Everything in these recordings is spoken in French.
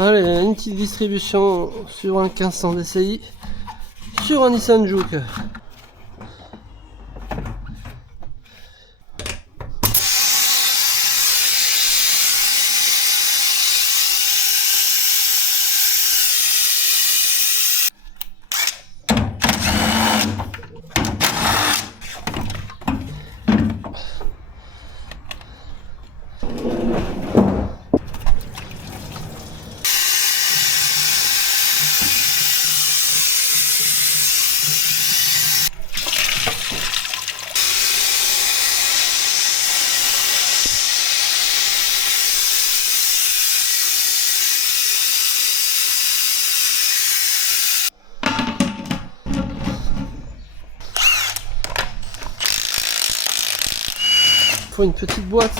Allez, une petite distribution sur un 1500 DCI sur un Nissan Juke. Faut une petite boîte.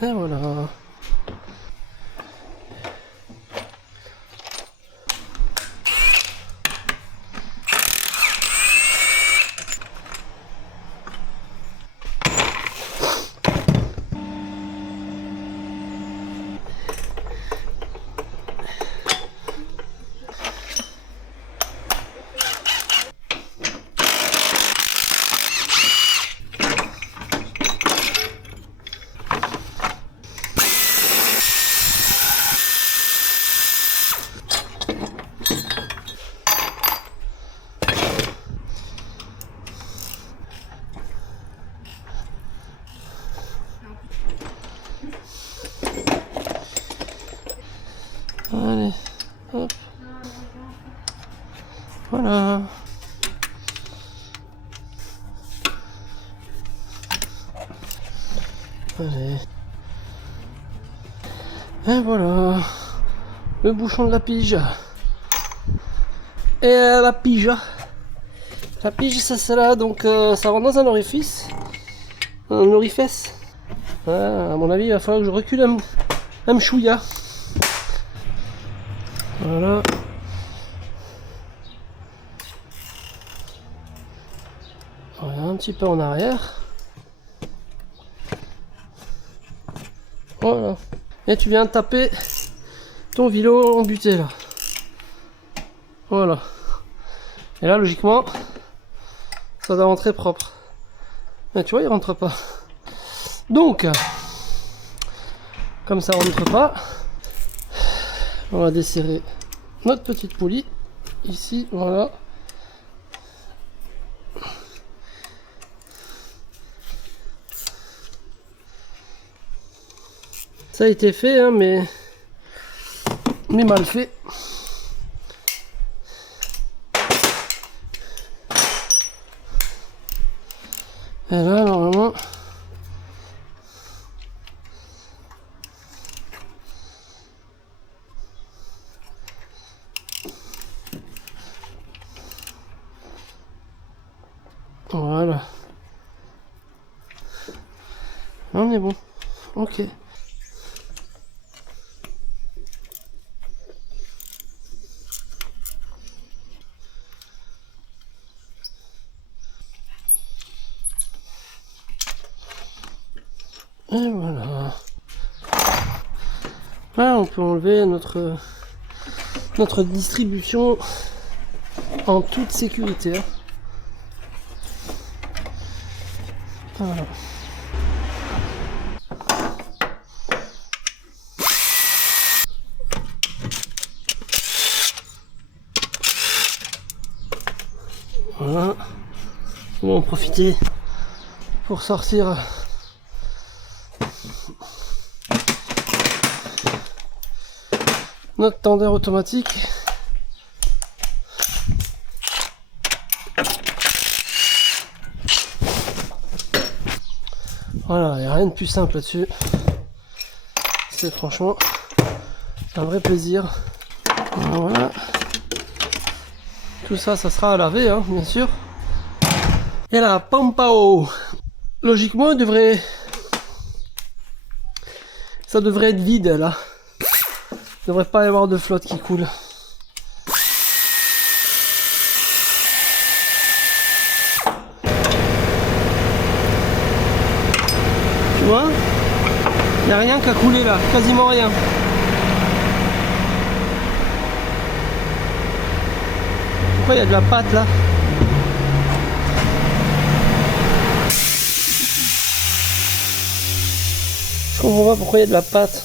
Et voilà. Allez, hop. Voilà. Allez. Et voilà. Le bouchon de la pige. Et la pige. La pige, ça c'est là, donc ça rentre dans un orifice. Un orifice. Voilà, à mon avis, il va falloir que je recule un chouïa. Voilà. Voilà, un petit peu en arrière. Voilà. Et tu viens de taper ton vélo en butée là. Voilà. Et là, logiquement, ça doit rentrer propre. Mais tu vois, il rentre pas. Donc, comme ça rentre pas, on va desserrer notre petite poulie ici, voilà. Ça a été fait, hein, mais mal fait. Et là, normalement, voilà. On est bon. Ok. Et voilà. Là, on peut enlever notre distribution en toute sécurité. Voilà. Voilà. On va en profiter pour sortir notre tendeur automatique. Voilà, il n'y a rien de plus simple là-dessus. C'est franchement un vrai plaisir. Voilà. Tout ça, ça sera à laver, hein, bien sûr. Et la Pampao, logiquement, ça devrait être vide là. Il devrait pas y avoir de flotte qui coule. Tu vois? Il n'y a rien qu'à couler là, quasiment rien. Pourquoi il y a de la pâte là? Je comprends pas pourquoi il y a de la pâte.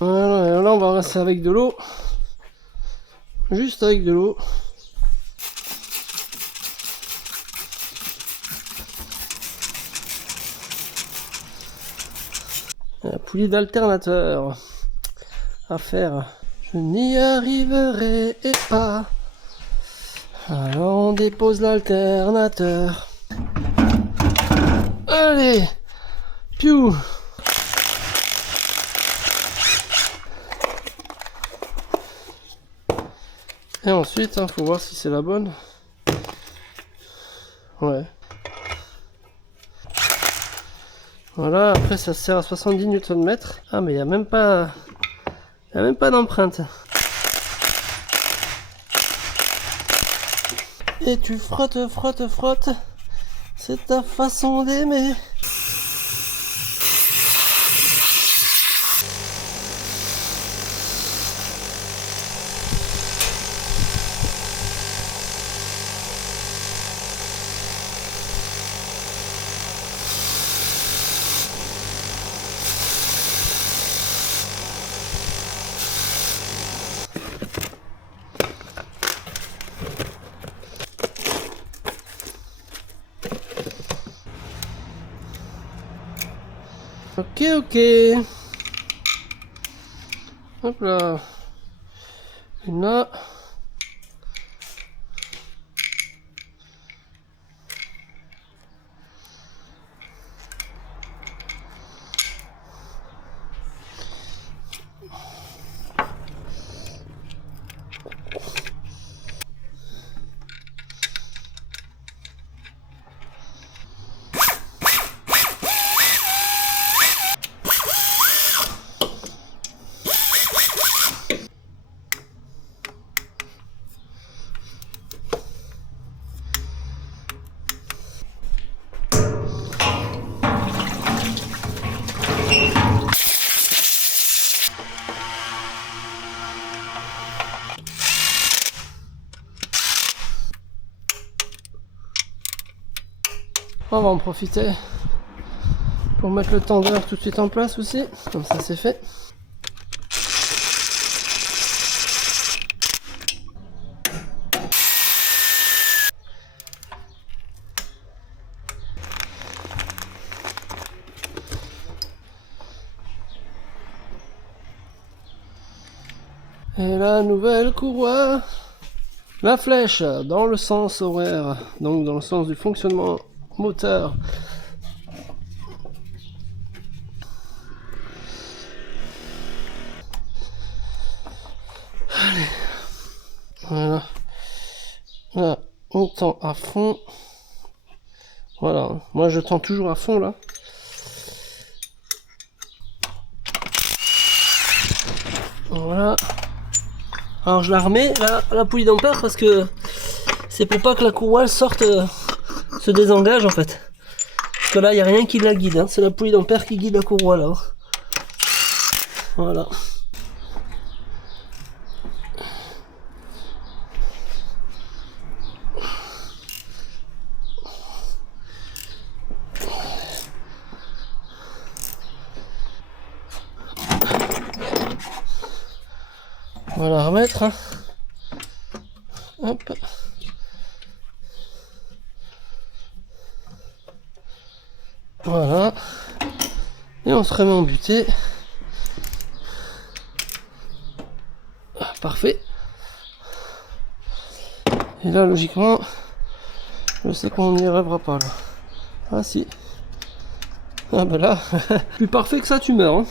Voilà, et là on va rincer avec de l'eau. Juste avec de l'eau. La poulie d'alternateur à faire. Je n'y arriverai pas. Alors on dépose l'alternateur. Allez, piou. Et ensuite, faut voir si c'est la bonne. Ouais. Voilà, après ça sert à 70 Nm. Ah mais il n'y a même pas d'empreinte. Et tu frottes, frottes, frottes. C'est ta façon d'aimer. Ok, ok. Hop là. Une là. On va en profiter pour mettre le tendeur tout de suite en place aussi, comme ça c'est fait. Et la nouvelle courroie, la flèche dans le sens horaire, donc dans le sens du fonctionnement moteur. Allez. Voilà. Là, on tend à fond. Voilà, moi je tends toujours à fond là. Voilà. Alors je la remets la poulie d'ampère parce que c'est pour pas que la courroie sorte, se désengage en fait. Parce que là il n'y a rien qui la guide, hein. C'est la poulie d'ampère qui guide la courroie là. Voilà. On va la remettre. Hein. Hop. Voilà. Et on se remet en butée. Parfait. Et là, logiquement, je sais qu'on n'y rêvera pas là. Ah si. Ah ben là, plus parfait que ça, tu meurs. Hein.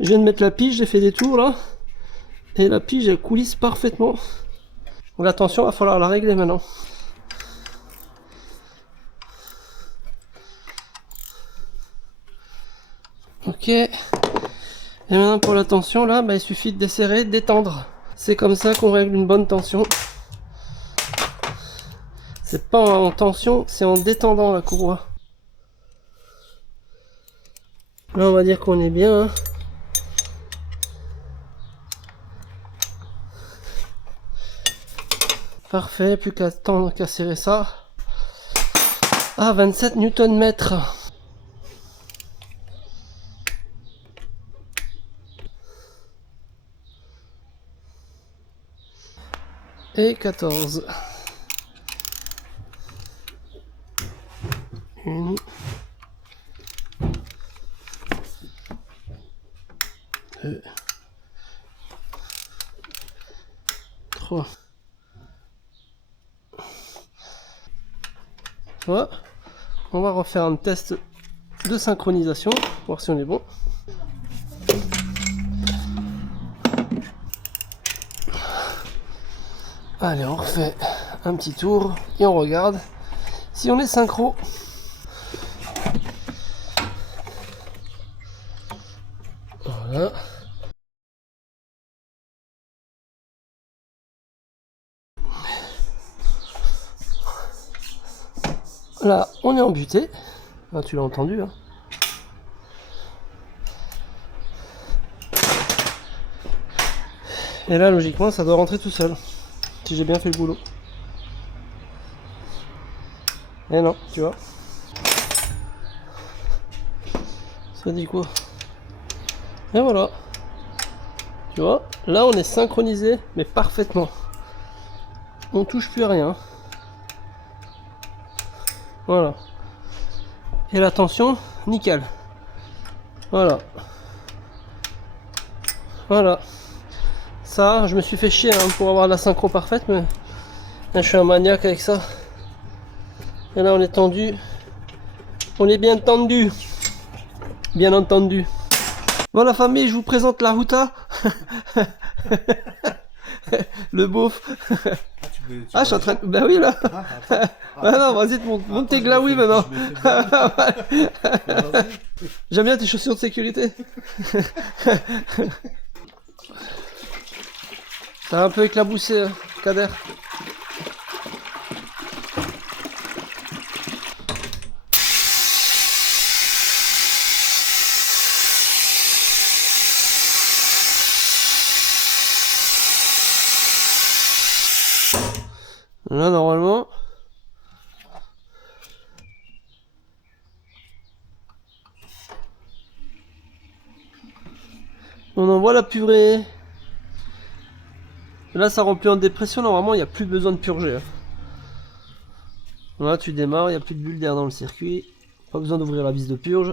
Je viens de mettre la pige, j'ai fait des tours là. Et la pige elle coulisse parfaitement. Donc la tension, il va falloir la régler maintenant. Ok. Et maintenant pour la tension là, bah, il suffit de desserrer, de détendre. C'est comme ça qu'on règle une bonne tension. C'est pas en tension, c'est en détendant la courroie. Là on va dire qu'on est bien. Hein. Parfait, plus qu'à tendre, qu'à serrer ça. Ah, 27 Nm. Et 14. Une. 2. 3. Voilà. On va refaire un test de synchronisation, voir si on est bon. Allez, on refait un petit tour et on regarde si on est synchro. Voilà. Là, on est en butée. Ah, tu l'as entendu, hein. Et là, logiquement, ça doit rentrer tout seul. Si j'ai bien fait le boulot. Et non, tu vois. Ça dit quoi? Et voilà. Tu vois, là on est synchronisé, mais parfaitement. On touche plus à rien. Voilà. Et la tension, nickel. Voilà. Voilà. Ça, je me suis fait chier hein, pour avoir la synchro parfaite, mais là, je suis un maniaque avec ça. Et là, on est tendu. On est bien tendu. Bien entendu. Voilà, famille, je vous présente la Huta. Le beauf. Ah, je suis en train de... Bah oui, là. Ah non, vas-y, monte tes glaouis maintenant. J'aime bien tes chaussures de sécurité. Ça a un peu éclaboussé, Kader. Là, normalement... on envoie la purée. Là, ça remplit en dépression. Normalement, il n'y a plus besoin de purger. Là, tu démarres, il n'y a plus de bulle d'air dans le circuit. Pas besoin d'ouvrir la vis de purge.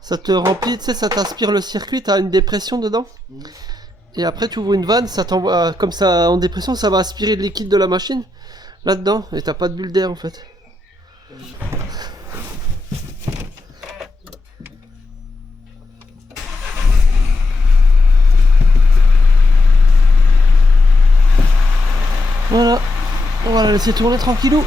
Ça te remplit, tu sais, ça t'aspire le circuit, tu as une dépression dedans. Et après, tu ouvres une vanne, ça t'envoie, comme ça, en dépression, ça va aspirer le liquide de la machine là-dedans. Et t'as pas de bulle d'air en fait. Voilà, on va la laisser tourner tranquillou.